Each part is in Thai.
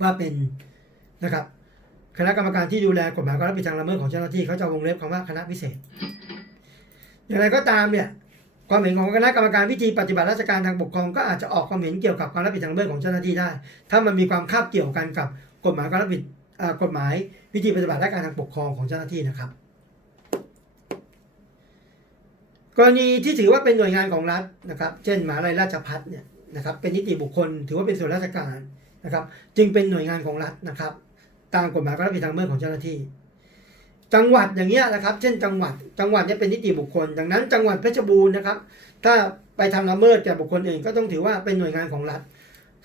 ว่าเป็นนะครับคณะกรรมการที่ดูแลกฎหมายความรับผิดทางละเมิดของเจ้าหน้าที่เขาจะวงเล็บคำว่าคณะพิเศษ อย่างไรก็ตามเนี่ยความเห็นของคณะกรรมการวิธีปฏิบัติราชการทางปกครองก็อาจจะออกความเห็นเกี่ยวกับความรับผิดทางละเมิดของเจ้าหน้าที่ได้ ถ้ามันมีความคาบเกี่ยวกันกับกฎหมายความรับผิดอ่อกฎหมายวิธีปฏิบัติราชการทางปกครองของเจ้าหน้าที่นะครับ กรณีที่ถือว่าเป็นหน่วยงานของรัฐนะครับ เช่นมหาลัยราชพัฒเนี่ยนะครับเป็นนิติบุคคลถือว่าเป็นส่วนราชการ นะครับ จึงเป็นหน่วยงานของรัฐนะครับ ตามกฎหมายความรับผิดทางเมิดของเจ้าหน้าที่ จังหวัดอย่างเงี้ยนะครับ เช่นจังหวัดจังหวัดเนี่ยเป็นนิติบุคคล ดังนั้น จังหวัดเพชรบูรณ์นะครับ ถ้าไปทำละเมิดแก่บุคคลอื่นก็ต้องถือว่าเป็นหน่วยงานของรัฐ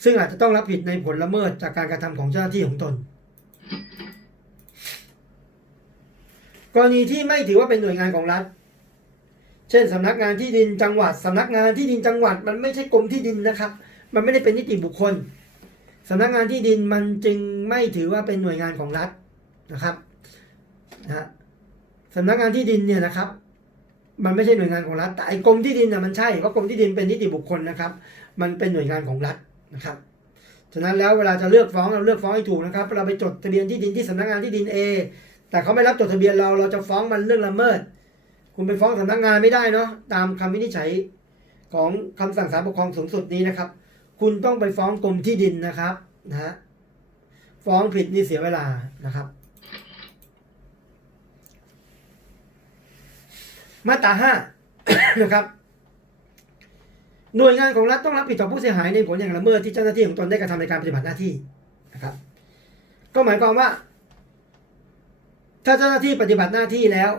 ซึ่งอาจจะต้องรับผิดในผลละเมิดจากการกระทำของเจ้าหน้าที่ของตน กรณีที่ไม่ถือว่าเป็นหน่วยงานของรัฐเช่นสำนักงานที่ดินจังหวัดสำนักงานที่ดินจังหวัด มันไม่ใช่กรมที่ดินนะครับ มันไม่ได้เป็นนิติบุคคล สำนักงานที่ดินมันจึงไม่ถือว่าเป็นหน่วยงานของรัฐนะครับนะฮะสำนักงานที่ดินเนี่ยนะครับ มันไม่ใช่หน่วยงานของรัฐแต่ไอ้กรมที่ดินน่ะมันใช่เพราะกรมที่ดินเป็นนิติบุคคลนะครับ มันเป็นหน่วยงานของรัฐนะครับฉะนั้นแล้วเวลาจะเลือกฟ้องเราเลือกฟ้องให้ถูกนะครับ เราไปจดทะเบียนที่ดินที่สำนักงานที่ดิน A แต่เขาไม่รับจดทะเบียนเราเราจะฟ้องมันเรื่องละเมิด คุณไปฟ้องสำนักงานไม่ได้เนาะตามคำวินิจฉัยของคำสั่งศาลปกครองสูงสุดนี้นะครับ คุณต้องไปฟ้องกรมที่ดินนะครับนะฮะฟ้องผิดนี่เสียเวลานะครับ มาตราห้านะครับ หน่วยงานของรัฐต้องรับผิดต่อผู้เสียหายในผลอย่างละเมิดที่เจ้าหน้าที่ของตนได้กระทำในการปฏิบัติหน้าที่นะครับ ก็หมายความว่า ถ้าเจ้าหน้าที่ปฏิบัติหน้าที่แล้ว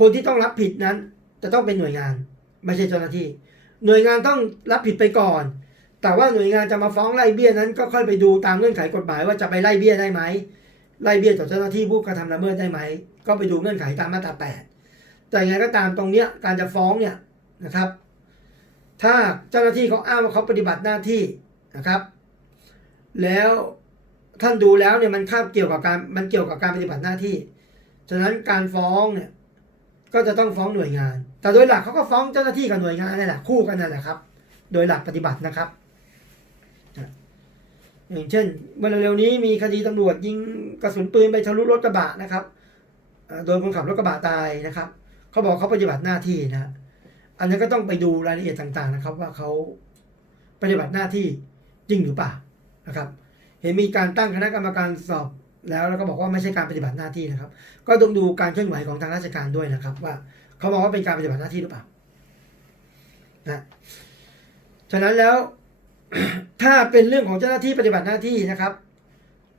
คนที่ต้องรับผิดนั้น จะต้องเป็นหน่วยงาน ไม่ใช่เจ้าหน้าที่ หน่วยงานต้องรับผิดไปก่อน แต่ว่าหน่วยงานจะมาฟ้องไล่เบี้ยนั้นก็ค่อยไปดูตามเงื่อนไขกฎหมายว่าจะไปไล่เบี้ยได้ไหมไล่เบี้ยต่อเจ้าหน้าที่ผู้กระทำละเมิดได้ไหม ก็ไปดูเงื่อนไขตามมาตราแปดแต่ยังไงก็ตามตรงเนี้ยการจะฟ้องเนี่ยนะครับ ถ้าเจ้าหน้าที่เขาอ้างว่าเขาปฏิบัติหน้าที่นะครับ แล้วท่านดูแล้วเนี่ยมันคาบเกี่ยวกับการมันเกี่ยวกับการปฏิบัติหน้าที่ ฉะนั้นการฟ้องเนี่ยก็จะต้องฟ้องหน่วยงาน แต่โดยหลักเขาก็ฟ้องเจ้าหน้าที่กับหน่วยงานนี่แหละคู่กันนั่นแหละครับ โดยหลักปฏิบัตินะครับ อย่างเช่นเมื่อเร็วๆนี้มีคดีตำรวจยิงกระสุนปืนไปทะลุรถกระบะนะครับโดยคนขับรถกระบะตายนะครับ เขาบอกเขาปฏิบัติหน้าที่นะ อันนั้นก็ต้องไปดูรายละเอียดต่างๆนะครับ ว่าเขาปฏิบัติหน้าที่จริงหรือเปล่านะครับ เห็นมีการตั้งคณะกรรมการสอบแล้วแล้วก็บอกว่าไม่ใช่การปฏิบัติหน้าที่นะครับ ก็ต้องดูการเคลื่อนไหวของทางราชการด้วยนะครับ ว่าเขามองว่าเป็นการปฏิบัติหน้าที่หรือเปล่านะฉะนั้นแล้ว ถ้าเป็นเรื่องของเจ้าหน้าที่ปฏิบัติหน้าที่นะครับ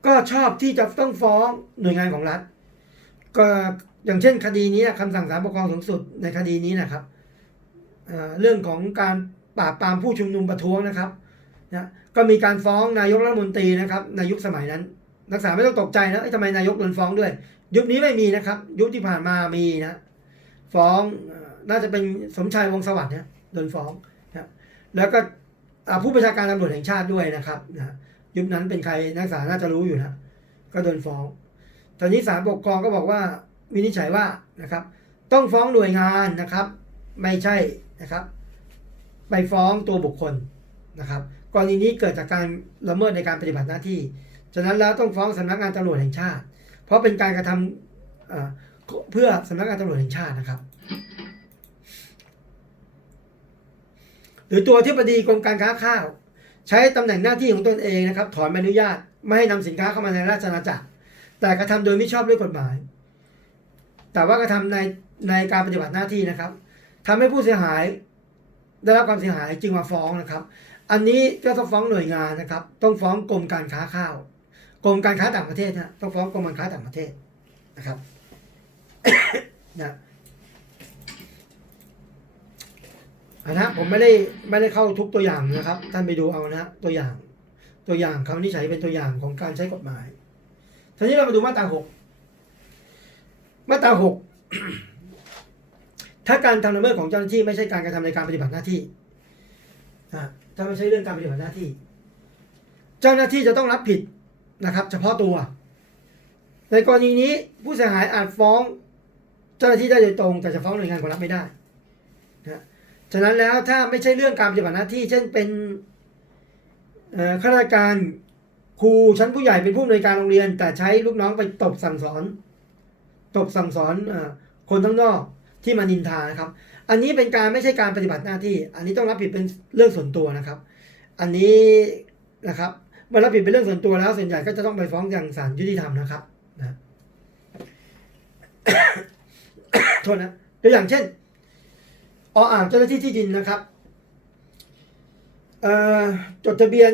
ก็ชอบที่จะต้องฟ้องหน่วยงานของรัฐ ก็อย่างเช่นคดีนี้นะคำสั่งศาลปกครองสูงสุดในคดีนี้นะครับเรื่องของการปราบปรามผู้ชุมนุมประท้วงนะครับนะก็มีการฟ้องนายกรัฐมนตรีนะครับในยุคสมัยนั้น นักศึกษาไม่ต้องตกใจนะทำไมนายกโดนฟ้องด้วย ยุคนี้ไม่มีนะครับ ยุคที่ผ่านมามีนะฟ้องน่าจะเป็นสมชายวงสวัสดิ์นะโดนฟ้องนะแล้วก็ ผู้บัญชาการตำรวจแห่งชาติด้วยนะครับนะยุคนั้นเป็นใครนักศึกษาน่าจะรู้อยู่นะก็โดนฟ้อง ตอนนี้ศาลปกครองก็บอกว่าวินิจฉัยว่านะครับ ต้องฟ้องหน่วยงานนะครับ ไม่ใช่นะครับ ไปฟ้องตัวบุคคลนะครับกรณีนี้เกิดจากการละเมิดในการปฏิบัติหน้าที่ ฉะนั้นแล้วต้องฟ้องสำนักงานตำรวจแห่งชาติ เพราะเป็นการกระทำเอ่อเพื่อสำนักงานตำรวจแห่งชาตินะครับ รือตัวที่ปดีกรมการค้าข้าว ใช้ตำแหน่งหน้าที่ของตนเองนะครับ ถอนใบอนุญาตไม่ให้นำสินค้าเข้ามาในราชอาณาจักร แต่กระทำโดยไม่ชอบด้วยกฎหมาย แต่ว่ากระทำในในการปฏิบัติหน้าที่นะครับทำให้ผู้เสียหาย ได้รับความเสียหายจึงมาฟ้องนะครับ อันนี้ก็ต้องฟ้องหน่วยงานนะครับ ต้องฟ้องกรมการค้าข้าวกรมการค้าต่างประเทศนะต้องฟ้องกรมการค้าต่างประเทศนะครับนะอั นนะ ผมไม่ได้ไม่ได้เข้าทุกตัวอย่างนะครับ ท่านไปดูเอานะตัวอย่าง ตัวอย่างคำนิจฉัยเป็นตัวอย่างของการใช้กฎหมายทีนี้เรามาดูมาตราหกมาตราหกถ้าการทำละเมิดของเจ้าหน้าที่ไม่ใช่การกระทำในการปฏิบัติหน้าที่อะถ้าไม่ใช่เรื่องการปฏิบัติหน้าที่ เจ้าหน้าที่จะต้องรับผิดนะครับ เฉพาะตัว ในกรณีนี้ผู้เสียหายอาจฟ้อง เจ้าหน้าที่ได้โดยตรง แต่จะฟ้องหน่วยงานของรัฐไม่ได้ ฉะนั้นแล้วถ้าไม่ใช่เรื่องการปฏิบัติหน้าที่เช่นเป็นข้าราชการครูชั้นผู้ใหญ่เป็นผู้อำนวยการโรงเรียน แต่ใช้ลูกน้องไปตบสั่งสอน ตบสั่งสอนอคนข้งนอกที่มานินทานะครับ อันนี้เป็นการไม่ใช่การปฏิบัติหน้าที่ อันนี้ต้องรับผิดเป็นเรื่องส่วนตัวนะครับ อันนี้นะครับเมื่อรับผิดเป็นเรื่องส่วนตัวแล้วส่วนใหญ่ก็จะต้องไปฟ้องอย่างศาลยุติธรรมนะครับนะโทษนะตัวอย่างเช่น ออ่างเจ้าหน้าที่ที่ดินนะครับจดทะเบียน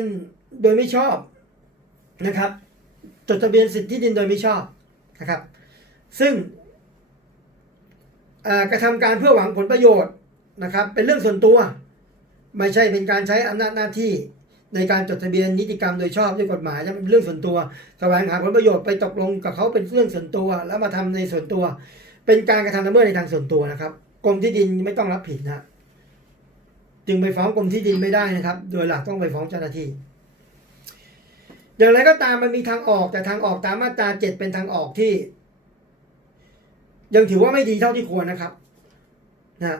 โดยไม่ชอบนะครับ จดทะเบียนสิทธิที่ดินโดยไม่ชอบนะครับ ซึ่งกระทำการเพื่อหวังผลประโยชน์นะครับ เป็นเรื่องส่วนตัว ไม่ใช่เป็นการใช้อำนาจหน้าที่ในการจดทะเบียนนิติกรรมโดยชอบด้วยกฎหมายจะเป็นเรื่องส่วนตัวแสวงหาผลประโยชน์ไปตกลงกับเขาเป็นเรื่องส่วนตัว แล้วมาทำในส่วนตัว เป็นการกระทำละเมิดในทางส่วนตัวนะครับ กรมที่ดินไม่ต้องรับผิดนะจึงไปฟ้องกรมที่ดินไม่ได้นะครับ โดยหลักต้องไปฟ้องเจ้าหน้าที่ อย่างไรก็ตามมันมีทางออกแต่ทางออกตามมาตราเจ็ดเป็นทางออกที่ ยังถือว่าไม่ดีเท่าที่ควรนะครับนะ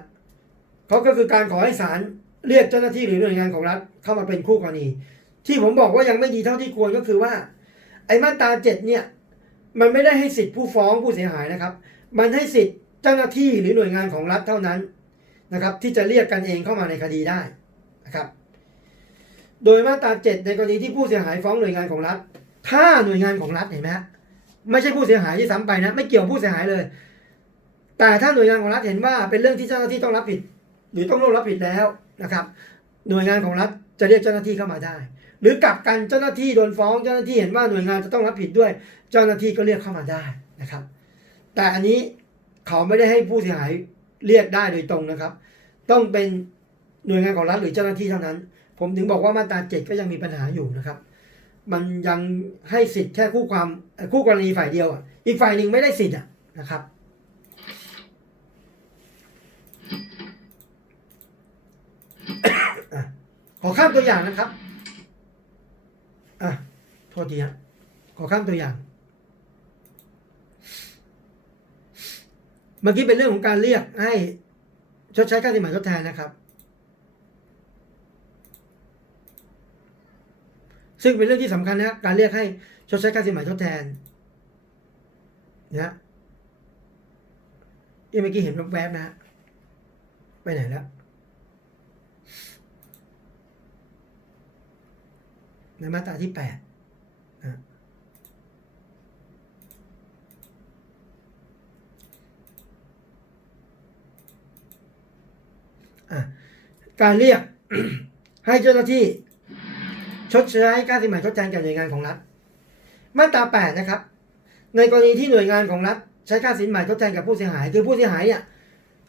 เขาก็คือการขอให้ศาลเรียกเจ้าหน้าที่หรือหน่วยงานของรัฐเข้ามาเป็นคู่กรณี ที่ผมบอกว่ายังไม่ดีเท่าที่ควรก็คือว่า ไอ้มาตราเจ็ดเนี่ย มันไม่ได้ให้สิทธิผู้ฟ้องผู้เสียหายนะครับ มันให้สิทธิ์ เจ้าหน้าที่หรือหน่วยงานของรัฐเท่านั้นนะครับ ที่จะเรียกกันเองเข้ามาในคดีได้นะครับ โดยมาตราเจ็ดในกรณีที่ผู้เสียหายฟ้องหน่วยงานของรัฐ ถ้าหน่วยงานของรัฐเห็นไหมฮะไม่ใช่ผู้เสียหายที่ซ้ำไปนะ ไม่เกี่ยวกับผู้เสียหายเลย แต่ถ้าหน่วยงานของรัฐเห็นว่าเป็นเรื่องที่เจ้าหน้าที่ต้องรับผิด หรือต้องร่วมรับผิดแล้วนะครับ หน่วยงานของรัฐจะเรียกเจ้าหน้าที่เข้ามาได้ หรือกลับกันเจ้าหน้าที่โดนฟ้อง เจ้าหน้าที่เห็นว่าหน่วยงานจะต้องรับผิดด้วย เจ้าหน้าที่ก็เรียกเข้ามาได้นะครับ แต่อันนี้ เขาไม่ได้ให้ผู้เสียหายเรียกได้โดยตรงนะครับ ต้องเป็นหน่วยงานของรัฐหรือเจ้าหน้าที่เท่านั้น ผมถึงบอกว่ามาตราเจ็ดก็ยังมีปัญหาอยู่นะครับ มันยังให้สิทธิ์แค่คู่ความคู่กรณีฝ่ายเดียวอะอีกฝ่ายหนึ่งไม่ได้สิทธิ์อะนะครับขอข้ามตัวอย่างนะครับ อะ โทษทีฮะขอข้ามตัวอย่าง เมื่อกี้เป็นเรื่องของการเรียกให้ชดใช้ค่าสินไหม่ทดแทนนะครับ ซึ่งเป็นเรื่องที่สำคัญนะการเรียกให้ชดใช้ค่าสินไหม่ทดแทนนะเอ้เมื่อกี้เห็นแวบๆนะ ไปไหนแล้วในมาตราที่แปดนะอะ การเรียกให้เจ้าหน้าที่ ชดใช้ค่าสินไหม่ทดแทนแก่หน่วยงานของรัฐ มาตราแปดนะครับ ในกรณีที่หน่วยงานของรัฐใช้ค่าสินไหม่ทดแทนกับผู้เสียหาย คือผู้เสียหายเนี่ย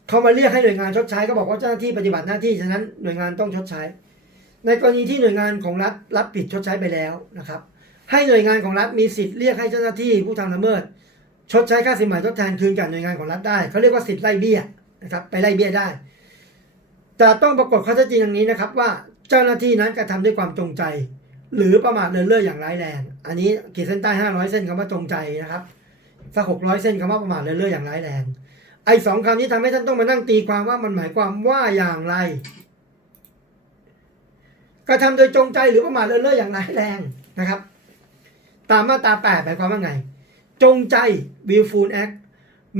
เขามาเรียกให้หน่วยงานชดใช้ก็บอกว่าเจ้าหน้าที่ปฏิบัติหน้าที่ฉะนั้นหน่วยงานต้องชดใช้ ในกรณีที่หน่วยงานของรัฐรับผิดชดใช้ไปแล้วนะครับ ให้หน่วยงานของรัฐมีสิทธิ์เรียกให้เจ้าหน้าที่ผู้ทำละเมิด ชดใช้ค่าสินไหม่ทดแทนคืนกับหน่วยงานของรัฐได้เขาเรียกว่าสิทธิ์ไล่เบี้ยนะครับไปไล่เบี้ยได้ แต่ต้องปรากฏข้อเท็จจริงอย่างนี้นะครับ ว่าเจ้าหน้าที่นั้นกระทำด้วยความจงใจ หรือประมาทเลินเล่ออย่างร้ายแรงอันนี้ขีดเส้นใต้500 เส้นคำว่าจงใจนะครับสัก600เส้นคำว่าประมาทเลินเล่ออย่างร้ายแรงไอ้สองคำนี้ทำให้ท่านต้องมานั่งตีความว่ามันหมายความว่าอย่างไร กระทำโดยจงใจหรือประมาทเลินเล่ออย่างร้ายแรงนะครับ ตามมาตรา8หมายความว่าไง จงใจ willful act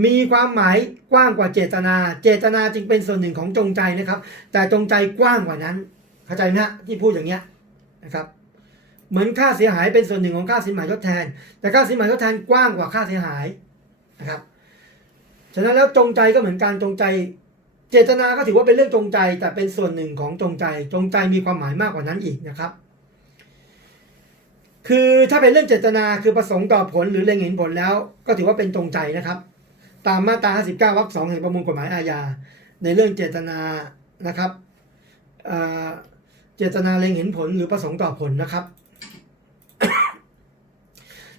มีความหมายกว้างกว่าเจตนา เจตนาจึงเป็นส่วนหนึ่งของจงใจนะครับ แต่จงใจกว้างกว่านั้น เข้าใจไหมฮะที่พูดอย่างเงี้ยนะครับ เหมือนค่าเสียหายเป็นส่วนหนึ่งของค่าสินไหมทดแทน แต่ค่าสินไหมทดแทนกว้างกว่าค่าเสียหายนะครับ ฉะนั้นแล้วจงใจก็เหมือนการจงใจ เจตนาก็ถือว่าเป็นเรื่องจงใจ แต่เป็นส่วนหนึ่งของจงใจ จงใจมีความหมายมากกว่านั้นอีกนะครับคือถ้าเป็นเรื่องเจตนาคือประสงค์ต่อผลหรือเล็งเห็นผลแล้ว ก็ถือว่าเป็นจงใจนะครับ ตามมาตรา59วรรคสองแห่งประมวลกฎหมายอาญา ในเรื่องเจตนานะครับเเจตนาเล็งเห็นผลหรือประสงค์ต่อผลนะครับ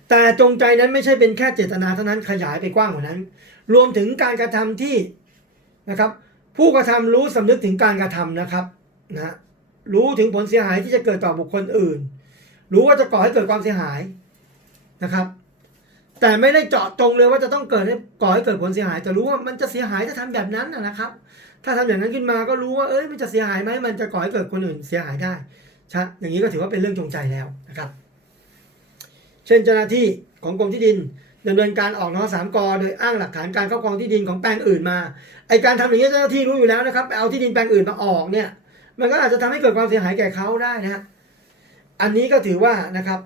แต่จงใจนั้นไม่ใช่เป็นแค่เจตนาเท่านั้นขยายไปกว้างกว่านั้น รวมถึงการกระทำที่นะครับ ผู้กระทำรู้สำนึกถึงการกระทำนะครับนะรู้ถึงผลเสียหายที่จะเกิดต่อบุคคลอื่น รู้ว่าจะก่อให้เกิดความเสียหายนะครับ แต่ไม่ได้เจาะจงเลยว่าจะต้องเกิดให้ก่อให้เกิดผลเสียหายแต่รู้ว่ามันจะเสียหายถ้าทำแบบนั้นนะครับ ถ้าทำอย่างนั้นขึ้นมาก็รู้ว่าเอ้ยมันจะเสียหายไหมมันจะก่อให้เกิดคนอื่นเสียหายได้ชะอย่างนี้ก็ถือว่าเป็นเรื่องจงใจแล้วนะครับ เช่นเจ้าหน้าที่ของกรมที่ดินดำเนินการออกนอสามกอโดยอ้างหลักฐานการครอบครองที่ดินของแปลงอื่นมาไอการทำอย่างนี้เจ้าหน้าที่รู้อยู่แล้วนะครับไปเอาที่ดินแปลงอื่นมาออกเนี่ย มันก็อาจจะทำให้เกิดความเสียหายแก่เขาได้นะอันนี้ก็ถือว่านะครับ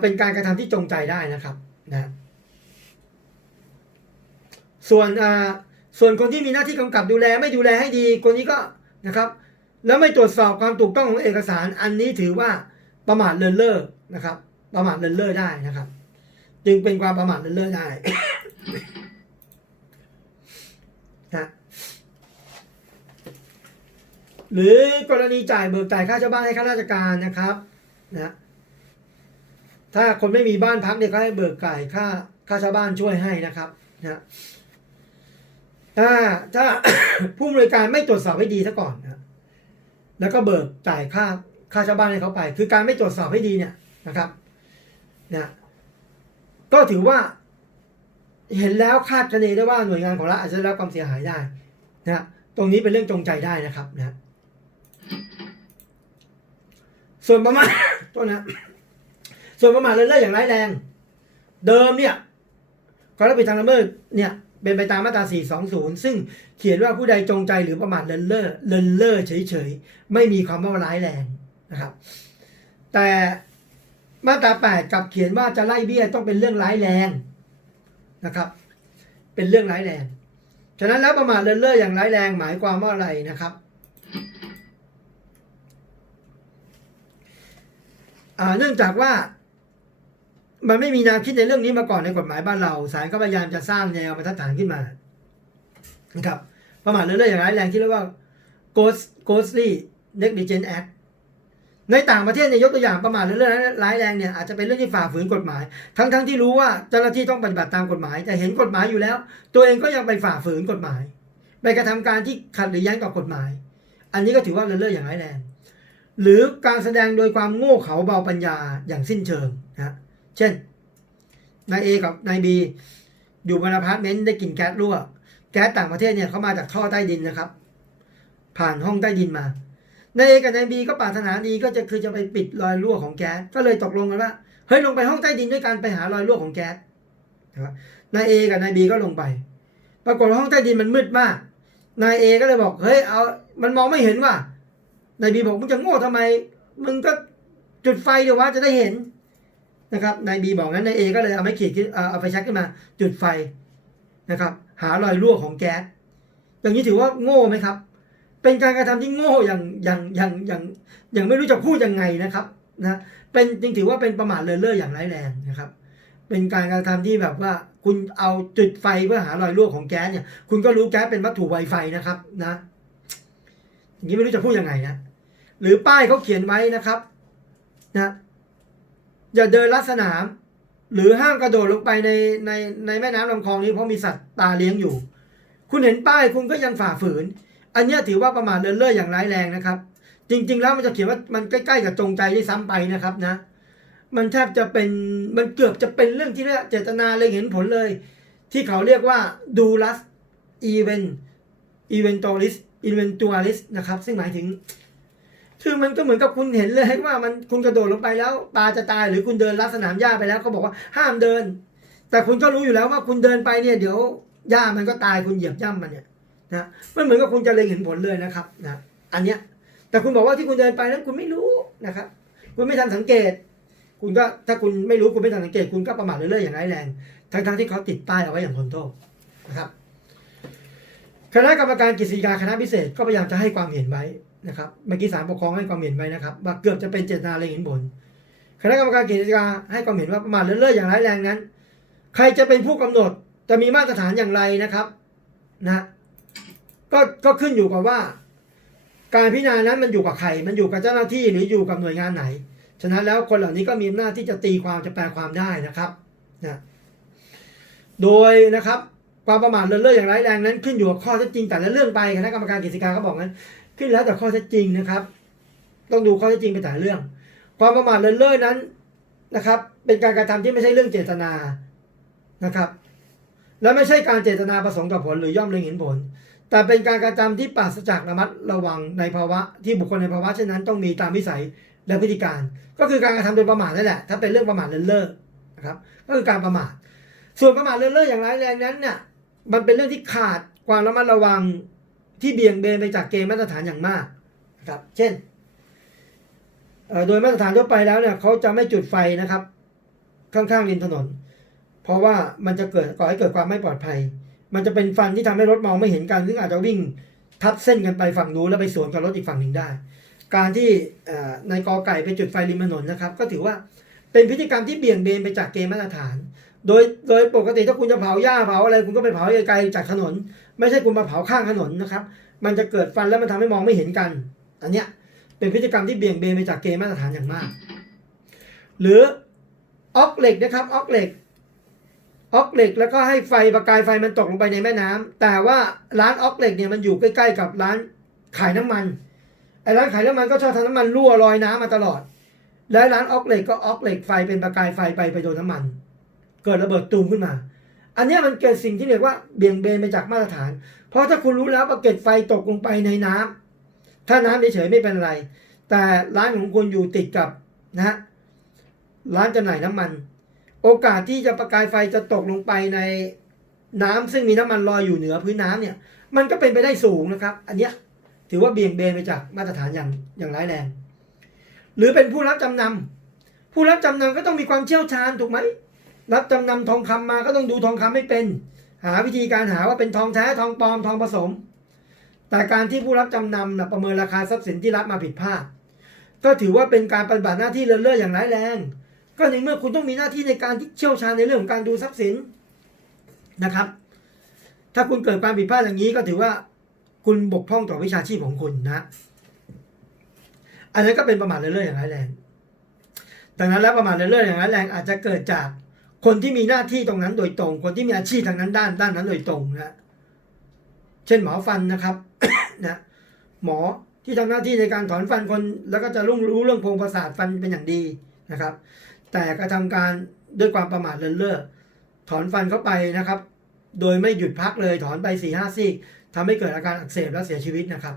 เป็นการกระทำที่จงใจได้นะครับ นะส่วนอ่าส่วนคนที่มีหน้าที่กำกับดูแลไม่ดูแลให้ดีคนนี้ก็นะครับ แล้วไม่ตรวจสอบความถูกต้องของเอกสาร อันนี้ถือว่าประมาทเลินเล่อนะครับ ประมาทเลินเล่อได้นะครับ จึงเป็นความประมาทเลินเล่อได้นะหรือกรณีจ่ายเบิกจ่ายค่าเช่าบ้านให้ข้าราชการนะครับนะ ถ้าคนไม่มีบ้านพักเนี่ยก็ให้เบิกจ่ายค่าค่าเช่าบ้านช่วยให้นะครับนะถ้าถ้าผู้อำนวยการไม่ตรวจสอบให้ดีซะก่อนนะแล้วก็เบิกจ่ายค่าค่าเช่าบ้านให้เขาไป คือการไม่ตรวจสอบให้ดีเนี่ยนะครับนะก็ถือว่า เห็นแล้วคาดคะเนได้ว่าหน่วยงานของรัฐอาจจะได้รับความเสียหายได้นะตรงนี้เป็นเรื่องจงใจได้นะครับนะส่วนประมาทโทษนะ ส่วนประมาทเลินเล่ออย่างร้ายแรง เดิมเนี่ยความรับผิดทางละเมิดเนี่ยเป็นไปตามมาตรา 420 ซึ่งเขียนว่าผู้ใดจงใจหรือประมาทเลินเล่อเลินเล่อเฉยๆ ไม่มีความว่าร้ายแรงนะครับ แต่มาตรา 8กลับเขียนว่าจะไล่เบี้ยต้องเป็นเรื่องร้ายแรงนะครับ เป็นเรื่องร้ายแรง ฉะนั้นแล้วประมาทเลินเล่ออย่างร้ายแรงหมายความว่าอะไรนะครับเนื่องจากว่า มันไม่มีแนวคิดในเรื่องนี้มาก่อนในกฎหมายบ้านเราศาลก็พยายามจะสร้างแนวบรรทัดฐานขึ้นมานะครับประมาทเลินเล่ออย่างร้ายแรงที่เรียกว่า ghost ghostly negligent act ในต่างประเทศเนี่ยยกตัวอย่างประมาทเลินเล่อร้ายแรงเนี่ยอาจจะเป็นเรื่องที่ฝ่าฝืนกฎหมาย ทั้งทั้งที่รู้ว่าเจ้าหน้าที่ต้องปฏิบัติตามกฎหมาย แต่เห็นกฎหมายอยู่แล้ว ตัวเองก็ยังไปฝ่าฝืนกฎหมาย ไปกระทำการที่ขัดหรือแย้งต่อกฎหมาย อันนี้ก็ถือว่าเลินเล่ออย่างร้ายแรง หรือการแสดงโดยความโง่เขลาเบาปัญญาอย่างสิ้นเชิงนะ เช่นนายเอกับนายบีอยู่บนอพาร์ตเมนต์ได้กลิ่นแก๊สรั่ว แก๊สต่างประเทศเนี่ยเขามาจากท่อใต้ดินนะครับ ผ่านห้องใต้ดินมานายเอกับนายบีก็ปรารถนาดีก็จะคือจะไปปิดรอยรั่วของแก๊สก็เลยตกลงกันว่าเฮ้ยลงไปห้องใต้ดินด้วยกันไปหารอยรั่วของแก๊สนะครับนายเอกับนายบีก็ลงไป ปรากฏว่าห้องใต้ดินมันมืดมากนายเอก็เลยบอกเฮ้ยเอามันมองไม่เห็นว่ะนายบีบอกมึงจะโง่ทำไม มึงก็จุดไฟเดี๋ยววะจะได้เห็น นะครับนายบีบอกงั้นนายเอก็เลยเอาไม้ขีดเอาไฟแชักขึ้นมา จุดไฟนะครับ หารอยรั่วของแก๊สอย่างนี้ถือว่าโง่ไหมครับ เป็นการกระทำที่โง่อย่างอย่างอย่างอย่างอย่างไม่รู้จะพูดยังไงนะครับนะเป็นจริงถือว่าเป็นประมาทเลินเล่ออย่างร้ายแรงนะครับ เป็นการกระทำที่แบบว่าคุณเอาจุดไฟเพื่อหารอยรั่วของแก๊สเนี่ย คุณก็รู้แก๊สเป็นวัตถุไวไฟนะครับนะอย่างนี้ไม่รู้จะพูดยังไงนะหรือป้ายเขาเขียนไว้นะครับ นะ อย่าเดินลัดสนาม หรือห้ามกระโดดลงไปในในในแม่น้ำลำคลองนี้เพราะมีสัตว์ตาเลี้ยงอยู่ คุณเห็นป้ายคุณก็ยังฝ่าฝืน อันนี้ถือว่าประมาทเลินเล่ออย่างร้ายแรงนะครับ จริง ๆ แล้วมันจะเขียนว่ามันใกล้ๆกับจงใจได้ซ้ำไปนะครับนะ มันแทบจะเป็นมันเกือบจะเป็นเรื่องที่เรียกเจตนาเลยเห็นผลเลย ที่เขาเรียกว่าดูลัสอีเวนอีเวนตอลิสอีเวนตัวลิสนะครับ ซึ่งหมายถึง คือมันก็เหมือนกับคุณเห็นเลยว่ามันคุณกระโดดลงไปแล้วปลาจะตายหรือคุณเดินลัดสนามหญ้าไปแล้วเขาบอกว่าห้ามเดิน แต่คุณก็รู้อยู่แล้วว่าคุณเดินไปเนี่ยเดี๋ยวหญ้ามันก็ตายคุณเหยียบย่ำมันเนี่ยนะมันเหมือนกับคุณจะเล็งเห็นผลเลยนะครับนะอันเนี้ยแต่คุณบอกว่าที่คุณเดินไปนั้นคุณไม่รู้นะครับ คุณไม่ทันสังเกต คุณก็ถ้าคุณไม่รู้คุณไม่ทันสังเกต คุณก็ประมาทเรื่อยๆอย่างร้ายแรงทั้งๆที่เขาติดป้ายเอาไว้อย่างทนโทษนะครับคณะกรรมการกฤษฎีกาคณะพิเศษก็พยายามจะให้ความเห็นไว้ นะครับเมื่อกี้ศาลปกครองให้ความเห็นไว้นะครับ ว่าเกือบจะเป็นเจตนาเล็งเห็นผล คณะกรรมการกฤษฎีการให้ความเห็นว่าประมาทเลื่อยๆอย่างร้ายแรงนั้น ใครจะเป็นผู้กำหนดจะมีมาตรฐานอย่างไรนะครับนะก็ก็ขึ้นอยู่กับว่า การพิจารณานั้นมันอยู่กับใครมันอยู่กับเจ้าหน้าที่หรืออยู่กับหน่วยงานไหน ฉะนั้นแล้วคนเหล่านี้ก็มีอำนาจที่จะตีความจะแปลความได้นะครับนะโดยนะครับความประมาทเลินเล่ออย่างร้ายแรงนั้นขึ้นอยู่กับข้อเท็จจริงแต่ละเรื่องไปคณะกรรมการกฤษฎีกาก็บอกงั้น ขึ้นแล้วแต่ข้อเท็จจริงนะครับ ต้องดูข้อเท็จจริงไปแต่เรื่อง ความประมาทเลินเล่อนั้นนะครับ เป็นการกระทำที่ไม่ใช่เรื่องเจตนานะครับ และไม่ใช่การเจตนาประสงค์ต่อผลหรือย่อมเล็งเห็นผล แต่เป็นการกระทำที่ปราศจากระมัดระวังในภาวะที่บุคคลในภาวะเช่นนั้นต้องมีตามวิสัยและพฤติการ ก็คือการกระทำโดยประมาทนั่นแหละ ถ้าเป็นเรื่องประมาทเลินเล่อนะครับ ก็คือการประมาท ส่วนประมาทเลินเล่ออย่างร้ายแรงนั้นเนี่ยมันเป็นเรื่องที่ขาดความระมัดระวัง ที่เบี่ยงเบนไปจากเกณฑ์มาตรฐานอย่างมากนะครับเช่นโดยมาตรฐานทั่วไปแล้วเนี่ยเขาจะไม่จุดไฟนะครับ ข้างๆริมถนน เพราะว่ามันจะเกิดก่อให้เกิดความไม่ปลอดภัย มันจะเป็นฟันที่ทำให้รถมองไม่เห็นกัน ซึ่งอาจจะวิ่งทับเส้นกันไปฝั่งนู้นแล้วไปสวนกับรถอีกฝั่งหนึ่งได้ การที่เอ่อนายกอไก่ไปจุดไฟริมถนนนะครับ ก็ถือว่าเป็นพฤติกรรมที่เบี่ยงเบนไปจากเกณฑ์มาตรฐาน โดยโดยปกติถ้าคุณจะเผาหญ้าเผาอะไรคุณก็ไปเผาไกลๆจากถนน ไม่ใช่คุณมาเผาข้างถนนนะครับ มันจะเกิดฟันแล้วมันทำให้มองไม่เห็นกัน อันเนี้ยเป็นพฤติกรรมที่เบี่ยงเบนไปจากเกณฑ์มาตรฐานอย่างมาก หรือออกเหล็กนะครับออกเหล็กออกเหล็กแล้วก็ให้ไฟประกายไฟมันตกลงไปในแม่น้ำแต่ว่าร้านออกเหล็กเนี่ยมันอยู่ใกล้ๆกับร้านขายน้ำมันไอ้ร้านขายน้ำมันก็ชอบทำน้ำมันรั่วลอยน้ำมาตลอด และร้านออกเหล็กก็ออกเหล็กไฟเป็นประกายไฟไปไปโดนน้ำมัน เกิดระเบิดตูมขึ้นมา อันนี้มันเกิดสิ่งที่เรียกว่าเบี่ยงเบนไปจากมาตรฐาน เพราะถ้าคุณรู้แล้วว่าเกิดไฟตกลงไปในน้ำถ้าน้ำเฉยๆไม่เป็นไร แต่ร้านของคุณอยู่ติดกับนะฮะร้านจำหน่ายน้ำมัน โอกาสที่จะประกายไฟจะตกลงไปในน้ำซึ่งมีน้ำมันลอยอยู่เหนือพื้นน้ำเนี่ย มันก็เป็นไปได้สูงนะครับ อันเนี้ยถือว่าเบี่ยงเบนไปจากมาตรฐานอย่างอย่างร้ายแรง หรือเป็นผู้รับจำนำผู้รับจำนำก็ต้องมีความเชี่ยวชาญถูกไหม รับจำนำทองคำมาก็ต้องดูทองคำไม่เป็น หาวิธีการหาว่าเป็นทองแท้ทองปลอมทองผสม แต่การที่ผู้รับจำนำนะประเมินราคาทรัพย์สินที่รับมาผิดพลาด ก็ถือว่าเป็นการปฏิบัติหน้าที่เลินเล่ออย่างร้ายแรง ก็ในเมื่อคุณต้องมีหน้าที่ในการที่เชี่ยวชาญในเรื่องของการดูทรัพย์สินนะครับ ถ้าคุณเกิดความผิดพลาดอย่างนี้ก็ถือว่าคุณบกพร่องต่อวิชาชีพของคุณนะ อันนั้นก็เป็นประมาทเลินเล่ออย่างร้ายแรงดังนั้นแล้วประมาทเลินเล่ออย่างร้ายแรงอาจจะเกิดจาก คนที่มีหน้าที่ตรงนั้นโดยตรง คนที่มีอาชีพทางนั้นด้านด้านนั้นโดยตรงนะเช่นหมอฟันนะครับนะหมอที่ทำหน้าที่ในการถอนฟันคนแล้วก็จะรู้รู้เรื่องโพรงประสาทฟันเป็นอย่างดีนะครับ แต่กระทำการด้วยความประมาทเลินเล่อถอนฟันเข้าไปนะครับ โดยไม่หยุดพักเลยถอนไปสี่ห้าซี่ทำให้เกิดอาการอักเสบและเสียชีวิตนะครับ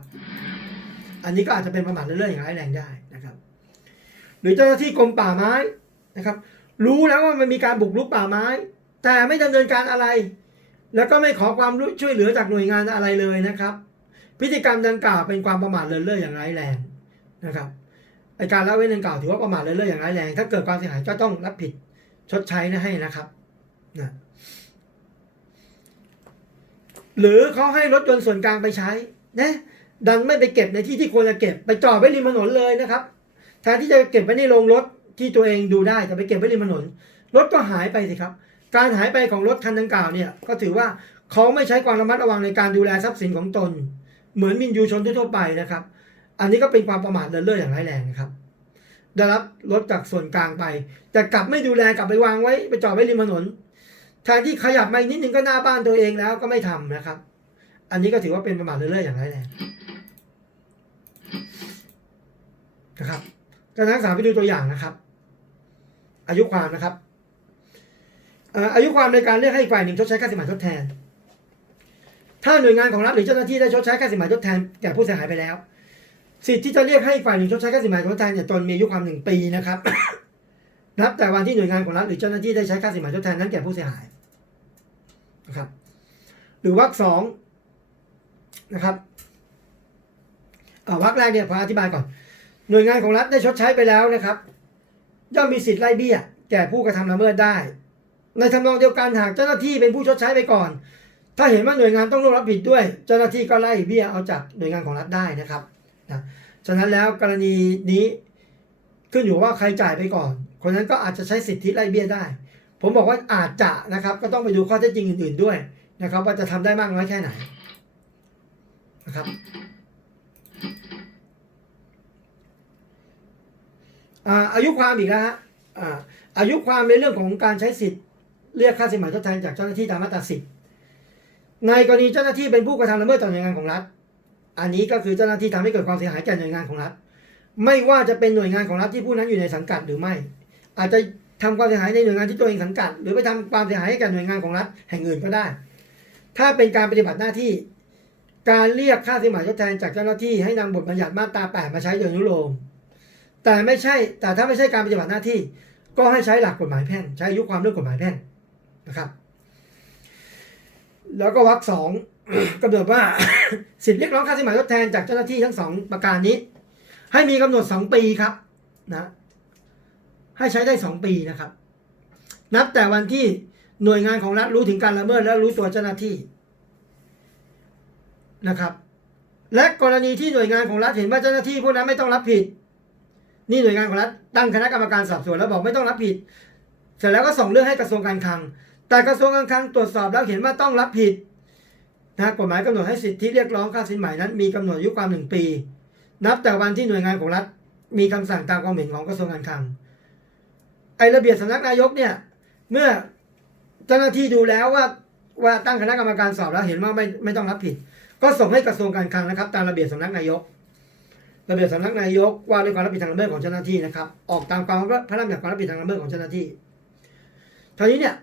อันนี้ก็อาจจะเป็นประมาทเลินเล่ออย่างร้ายแรงได้นะครับ หรือเจ้าหน้าที่กรมป่าไม้นะครับ รู้แล้วว่ามันมีการบุกรุกป่าไม้ แต่ไม่ดำเนินการอะไร แล้วก็ไม่ขอความช่วยเหลือจากหน่วยงานอะไรเลยนะครับ พฤติกรรมดังกล่าวเป็นความประมาทเลินเล่ออย่างร้ายแรงนะครับไอการละเว้นดังกล่าวถือว่าประมาทเลินเล่ออย่างร้ายแรง ถ้าเกิดความเสียหายก็ต้องรับผิดชดใช้นะให้นะครับนะหรือเขาให้รถยนต์ส่วนกลางไปใช้นะดันไม่ไปเก็บในที่ที่ควรจะเก็บ ไปจอดไว้ริมถนนเลยนะครับแทนที่จะเก็บไว้ในโรงรถ ที่ตัวเองดูได้แต่ไปเก็บไว้ริมถนน รถก็หายไปสิครับ การหายไปของรถคันดังกล่าวเนี่ยก็ถือว่าเขาไม่ใช้ความระมัดระวังในการดูแลทรัพย์สินของตน เหมือนมินยูชนทั่วไปนะครับ อันนี้ก็เป็นความประมาทเลินเล่ออย่างร้ายแรงนะครับ ได้รับรถจากส่วนกลางไป แต่กลับไม่ดูแลกลับไปวางไว้ไปจอดไว้ริมถนนแทนที่ขยับมาอีกนิดนึงก็หน้าบ้านตัวเองแล้วก็ไม่ทำนะครับ อันนี้ก็ถือว่าเป็นประมาทเลินเล่ออย่างร้ายแรงนะครับการนักศึกษาไปดูตัวอย่างนะครับ อายุความนะครับอายุความในการเรียกให้อีกฝ่ายหนึ่งชดใช้ค่าสินไหมทดแทน ถ้าหน่วยงานของรัฐหรือเจ้าหน้าที่ได้ชดใช้ค่าสินไหมทดแทนแก่ผู้เสียหายไปแล้ว สิทธิ์ที่จะเรียกให้อีกฝ่ายหนึ่งชดใช้ค่าสินไหมทดแทนเนี่ยตนมีอายุความหนึ่งปีนะครับ นับแต่วันที่หน่วยงานของรัฐหรือเจ้าหน้าที่ได้ใช้ค่าสินไหมทดแทนนั้นแก่ผู้เสียหายนะครับ หรือวรรคสองนะครับวรรคแรกเนี่ยพออธิบายก่อน หน่วยงานของรัฐได้ชดใช้ไปแล้วนะครับ ย่อมมีสิทธิ์ไล่เบี้ย แก่ผู้กระทำละเมิดได้ ในทำนองเดียวกันหากเจ้าหน้าที่เป็นผู้ชดใช้ไปก่อน ถ้าเห็นว่าหน่วยงานต้องร่วมรับผิดด้วย เจ้าหน้าที่ก็ไล่เบี้ยเอาจากหน่วยงานของรัฐได้นะครับนะฉะนั้นแล้วกรณีนี้ขึ้นอยู่ว่าใครจ่ายไปก่อน คนนั้นก็อาจจะใช้สิทธิไล่เบี้ยได้ ผมบอกว่าอาจจะนะครับก็ต้องไปดูข้อเท็จจริงอื่น ๆด้วยนะครับ ว่าจะทำได้มากน้อยแค่ไหนนะครับ อายุความอีกแล้วฮะอายุความในเรื่องของการใช้สิทธิ์เรียกค่าสินไหมทดแทนจากเจ้าหน้าที่ตามมาตราสิบในกรณีเจ้าหน้าที่เป็นผู้กระทำละเมิดต่อหน่วยงานของรัฐ อันนี้ก็คือเจ้าหน้าที่ทำให้เกิดความเสียหายแก่หน่วยงานของรัฐ ไม่ว่าจะเป็นหน่วยงานของรัฐที่ผู้นั้นอยู่ในสังกัดหรือไม่ อาจจะทำความเสียหายในหน่วยงานที่ตัวเองสังกัด หรือไปทำความเสียหายให้แก่หน่วยงานของรัฐแห่งอื่นก็ได้ ถ้าเป็นการปฏิบัติหน้าที่ การเรียกค่าสินไหมทดแทนจากเจ้าหน้าที่ให้นำบทบัญญัติมาตรา8มาใช้โดยนุโลม แต่ไม่ใช่ แต่ถ้าไม่ใช่การปฏิบัติหน้าที่ ก็ให้ใช้หลักกฎหมายแพ่ง ใช้อายุความเรื่องกฎหมายแพ่งนะครับ แล้วก็วรรคสองกำหนดว่าสิทธิเรียกร้องค่าสินไหมทดแทนจากเจ้าหน้าที่ทั้งสองประการนี้ ให้มีกำหนดสองปีครับนะให้ใช้ได้สองปีนะครับ นับแต่วันที่หน่วยงานของรัฐรู้ถึงการละเมิดและรู้ตัวเจ้าหน้าที่นะครับ และกรณีที่หน่วยงานของรัฐเห็นว่าเจ้าหน้าที่พวกนั้นไม่ต้องรับผิด นี่หน่วยงานของรัฐตั้งคณะกรรมการสอบสวนแล้วบอกไม่ต้องรับผิด เสร็จแล้วก็ส่งเรื่องให้กระทรวงการคลัง แต่กระทรวงการคลังตรวจสอบแล้วเห็นว่าต้องรับผิดนะกฎหมายกำหนดให้สิทธิเรียกร้องค่าสินไหมนั้น มีกำหนดอายุความหนึ่งปี นับแต่วันที่หน่วยงานของรัฐ มีคำสั่งตามความเห็นของกระทรวงการคลังไอระเบียบสำนักนายกเนี่ยเมื่อเจ้าหน้าที่ดูแล้วว่าว่าตั้งคณะกรรมการสอบแล้วเห็นว่าไม่ไม่ต้องรับผิด ก็ส่งให้กระทรวงการคลังนะครับ ตามระเบียบสำนักนายก ระเบียบสำนักนายกว่าด้วยความรับผิดทางละเมิดของเจ้าหน้าที่นะครับ ออกตามความพระราชบัญญัติความรับผิดทางละเมิดของเจ้าหน้าที่ทีนี้เนี่ย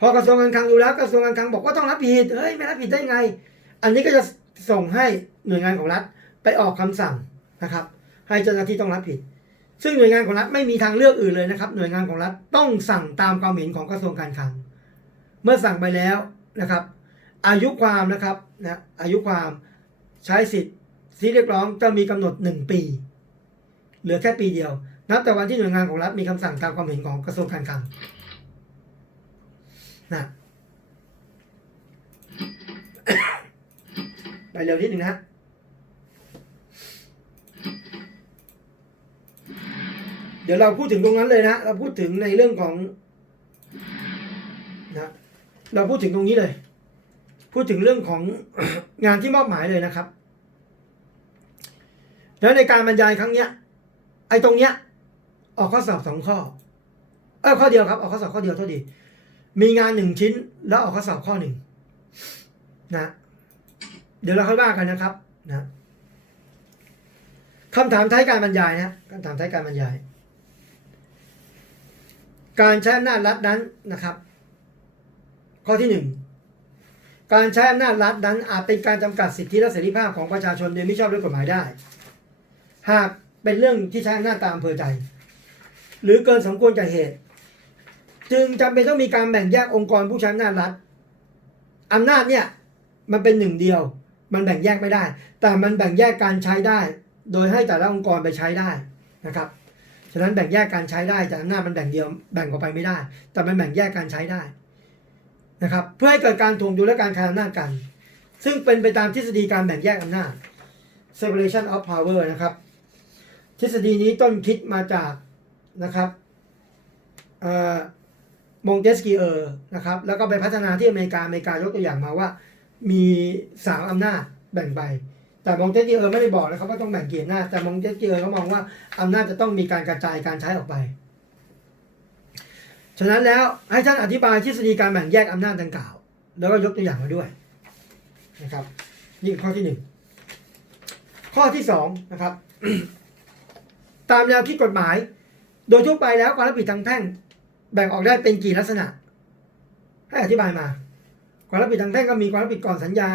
พอกระทรวงการคลังดูแล้วกระทรวงการคลังบอกว่าต้องรับผิดเฮ้ยไม่รับผิดได้ไง อันนี้ก็จะส่งให้หน่วยงานของรัฐไปออกคำสั่งนะครับ ให้เจ้าหน้าที่ต้องรับผิด ซึ่งหน่วยงานของรัฐไม่มีทางเลือกอื่นเลยนะครับ หน่วยงานของรัฐต้องสั่งตามความเห็นของกระทรวงการคลัง เมื่อสั่งไปแล้วนะครับ อายุความนะครับนะอายุความใช้สิทธิ์ ที่เรียกร้องจะมีกำหนดหนึ่งปี เหลือแค่ปีเดียว นับแต่วันที่หน่วยงานของรัฐมีคำสั่งตามความเห็นของกระทรวงการคลังนะไปเร็วนิดหนึ่งนะเดี๋ยวเราพูดถึงตรงนั้นเลยนะเราพูดถึงในเรื่องของนะเราพูดถึงตรงนี้เลย พูดถึงเรื่องของงานที่มอบหมายเลยนะครับ แล้วในการบรรยายครั้งเนี้ย ไอ้ตรงเนี้ย ออกข้อสอบสองข้อ เออข้อเดียวครับ ออกข้อสอบข้อเดียวเท่าดี มีงานหนึ่งชิ้น แล้วออกข้อสอบข้อหนึ่งนะ เดี๋ยวเราค่อยว่ากันนะครับ นะคำถามท้ายการบรรยายนะคำถามท้ายการบรรยาย การใช้อำนาจรัฐนั้นนะครับ ข้อที่หนึ่งการใช้อำนาจรัฐนั้นอาจเป็นการจำกัดสิทธิและเสรีภาพของประชาชนโดยไม่ชอบด้วยกฎหมายได้ หากเป็นเรื่องที่ใช้อำนาจตามอำเภอใจ หรือเกินสมควรแก่เหตุ จึงจำเป็นต้องมีการแบ่งแยกองค์กรผู้ใช้อำนาจรัฐอำนาจเนี่ยมันเป็นหนึ่งเดียว มันแบ่งแยกไม่ได้ แต่มันแบ่งแยกการใช้ได้ โดยให้แต่ละองค์กรไปใช้ได้นะครับฉะนั้นแบ่งแยกการใช้ได้แต่อำนาจมันแบ่งเดียวแบ่งออกไปไม่ได้ แต่มันแบ่งแยกการใช้ได้นะครับเพื่อให้เกิดการถ่วงดุลและการคานอำนาจกัน ซึ่งเป็นไปตามทฤษฎีการแบ่งแยกอำนาจ separation of power นะครับ ทฤษฎีนี้ต้นคิดมาจากนะครับมงเตสกีเออร์นะครับ แล้วก็ไปพัฒนาที่อเมริกา อเมริกายกตัวอย่างมาว่า มีสามอำนาจแบ่งไป แต่มองเตสกีเออร์ไม่ได้บอกนะครับว่าต้องแบ่งกี่อำนาจแต่มองเตสกีเออร์เขามองว่าอำนาจจะต้องมีการกระจายการใช้ออกไป ฉะนั้นแล้วให้ท่านอธิบายทฤษฎีการแบ่งแยกอำนาจดังกล่าว แล้วก็ยกตัวอย่างมาด้วยนะครับนี่ข้อที่หนึ่งข้อที่สองนะครับ ตามแนวคิดกฎหมาย โดยทั่วไปแล้วความรับผิดทางแพ่ง แบ่งออกได้เป็นกี่ลักษณะ ให้อธิบายมา ความรับผิดทางแพ่งก็มีความรับผิดก่อนสัญญา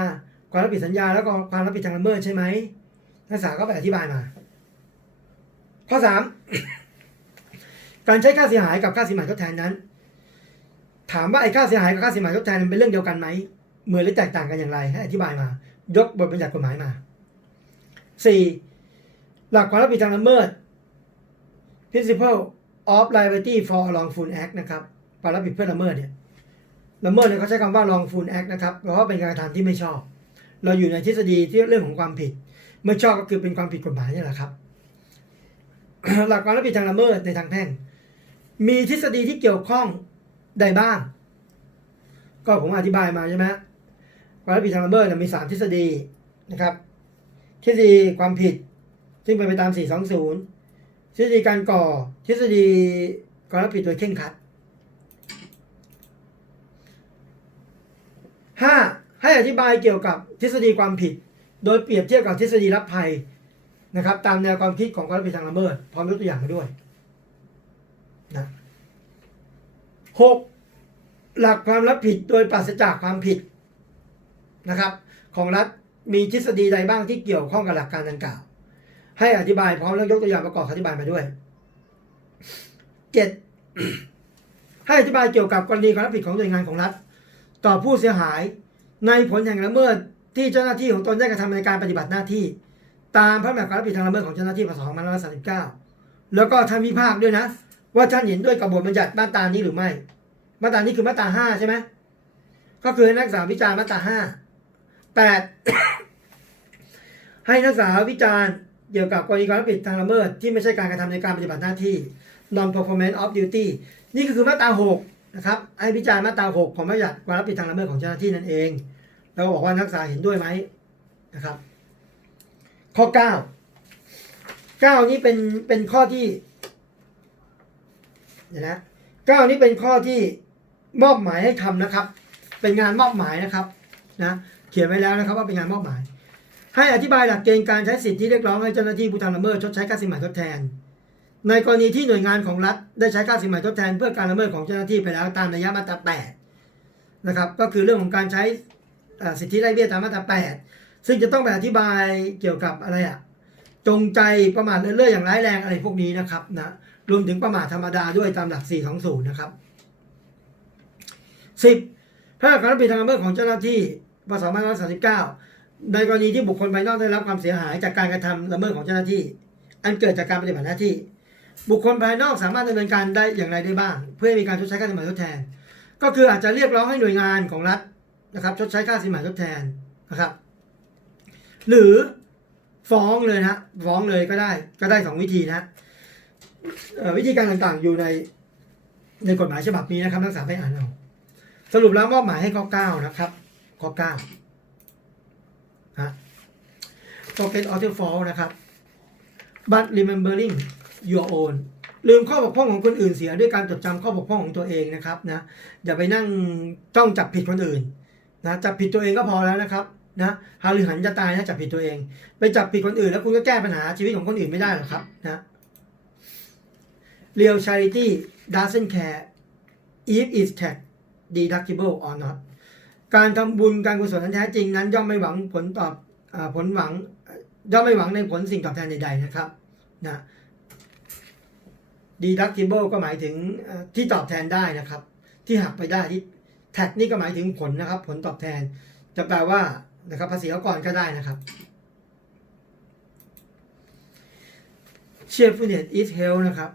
ความรับผิดสัญญาแล้วก็ความรับผิดทางละเมิดใช่ไหมนักศึกษาก็ไปอธิบายมา ข้อสามการใช้ค่าเสียหายกับค่าสินไหมทดแทนนั้น ถามว่าไอ้ค่าเสียหายกับค่าสินไหมทดแทนมันเป็นเรื่องเดียวกันไหมเหมือนหรือแตกต่างกันอย่างไรให้อธิบายมา ยกบทบัญญัติกฎหมายมาสี่หลักความรับผิดทางละเมิด principle of liability for wrongful act นะครับความรับผิดเพื่อละเมิดเนี่ยละเมิดเนี่ยเขาใช้คำว่า wrongful act นะครับเพราะว่าเป็นการกระทำที่ไม่ชอบ เราอยู่ในทฤษฎีที่เรื่องของความผิด ไม่ชอบก็คือเป็นความผิดกฎหมายนี่แหละครับ หลักความรับผิดทางละเมิดในทางแพ่ง มีทฤษฎีที่เกี่ยวข้องใดบ้าง ก็ผมอธิบายมาใช่ไหมความรับผิดทางละเมิดเนี่ยมีสามทฤษฎีนะครับทฤษฎีความผิด ซึ่งเป็นไปตาม 420 ฤษฎีการก่อ ทฤษฎีความรับผิดโดยเข่งครัด 5. ให้อธิบายเกี่ยวกับทฤษฎีความผิด โดยเปรียบเทียบกับทฤษฎีรับภัยนะครับ ตามแนวความคิดของความรับผิดทางละเมิดพร้อมยกตัวอย่างมาด้วยนะ 6. หลักความรับผิดโดยปราศจากความผิดนะครับ ของรัฐมีทฤษฎีใดบ้างที่เกี่ยวข้องกับหลักการดังกล่าว ให้อธิบายพร้อมแล้วยกตัวอย่างประกอบอธิบายมาด้วยเจ็ดให้อธิบายเกี่ยวกับกรณีความรับผิดของหน่วยงานของรัฐ ต่อผู้เสียหาย ในผลแห่งละเมิดที่เจ้าหน้าที่ของตนได้กระทำในการปฏิบัติหน้าที่ ตามพระราชบัญญัติความรับผิดทางละเมิดของเจ้าหน้าที่พศ2539 แล้วก็ท่านวิพากษ์ด้วยนะ ว่าท่านเห็นด้วยกับบทบัญญัติมาตรานี้หรือไม่ มาตรานี้คือมาตราห้าใช่ไหมก็คือนักศึกษาวิจารณ์มาตราห้าแปดให้นักศึกษาวิจารณ์ เกี่ยวกับกรณีการรับผิดทางละเมิดที่ไม่ใช่การกระทำในการปฏิบัติหน้าที่ non performance of duty นี่ก็คือมาตราหกนะครับให้วิจารณ์มาตราหกของบัญญัติความรับผิดทางละเมิดของเจ้าหน้าที่นั่นเองแล้วก็บอกว่านักศึกษาเห็นด้วยไหมนะครับ ข้อเก้าเก้านี้เป็นเป็นข้อที่เดี๋ยวนะเก้านี้เป็นข้อที่มอบหมายให้ทำนะครับ เป็นงานมอบหมายนะครับนะเขียนไว้แล้วนะครับว่าเป็นงานมอบหมาย ให้อธิบายหลักเกณฑ์การใช้สิทธิเรียกร้องให้เจ้าหน้าที่ผู้ทำละเมิดชดใช้ค่าสินไหมทดแทน ในกรณีที่หน่วยงานของรัฐได้ใช้ค่าสินไหมทดแทน เพื่อการละเมิดของเจ้าหน้าที่ไปแล้วตามนัยยะมาตรา8นะครับก็คือเรื่องของการใช้สิทธิไร้เบี้ยตามมาตรา8ซึ่งจะต้องไปอธิบายเกี่ยวกับอะไรอะจงใจประมาทเลินเล่ออย่างร้ายแรงอะไรพวกนี้นะครับนะรวมถึงประมาทธรรมดาด้วยตามหลัก 420 นะครับ 10พระราการรับผิดทางละเมิดของเจ้าหน้าที่พศ2539 ในกรณีที่บุคคลภายนอกได้รับความเสียหายจากการกระทำละเมิดของเจ้าหน้าที่ อันเกิดจากการปฏิบัติหน้าที่ บุคคลภายนอกสามารถดำเนินการได้อย่างไรได้บ้าง เพื่อให้มีการชดใช้ค่าสินไหมทดแทน ก็คืออาจจะเรียกร้องให้หน่วยงานของรัฐนะครับ ชดใช้ค่าสินไหมทดแทนนะครับ หรือฟ้องเลยนะฟ้องเลยก็ได้ก็ได้สองวิธีนะวิธีการต่างๆอยู่ในในกฎหมายฉบับนี้นะครับนักศึกษาไปอ่านเอาสรุปแล้วมอบหมายให้ข้อ9นะครับข้อ9 ฮะ forget or to fall นะครับ but remembering your own ลืมข้อบกพร่องของคนอื่นเสียด้วยการจดจำข้อบกพร่องของตัวเองนะครับนะอย่าไปนั่งต้องจับผิดคนอื่นนะจับผิดตัวเองก็พอแล้วนะครับนะหาหรือหันจะตายนะจับผิดตัวเอง ไปจับผิดคนอื่นแล้วคุณก็แก้ปัญหาชีวิตของคนอื่นไม่ได้หรอกครับนะ Real charity doesn't care if it's tax deductible or not การทำบุญการกุศลนั้นแท้จริงนั้นย่อมไม่หวังผลตอบอผลหวังย่อมไม่หวังในผลสิ่งตอบแทนใดๆนะครับนะ deductible ก็หมายถึงที่ตอบแทนได้นะครับ ที่หักไปได้ที่ tax นี่ก็หมายถึงผลนะครับ ผลตอบแทน จะแปลว่านะครับภาษีเอากรก็ได้นะครับ cheerfulness is health นะครับ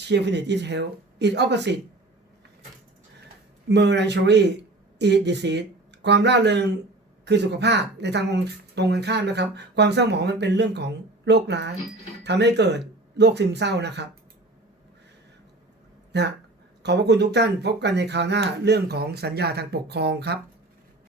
cheerfulness is health is opposite melancholy is disease ความร่าเริงคือสุขภาพในทางตรงกันข้ามนะครับ ความเศร้าหมองมันเป็นเรื่องของโรคร้ายทำให้เกิดโรคซึมเศร้านะครับนะขอบพระคุณทุกท่านพบกันในคราวหน้าเรื่องของสัญญาทางปกครองครับ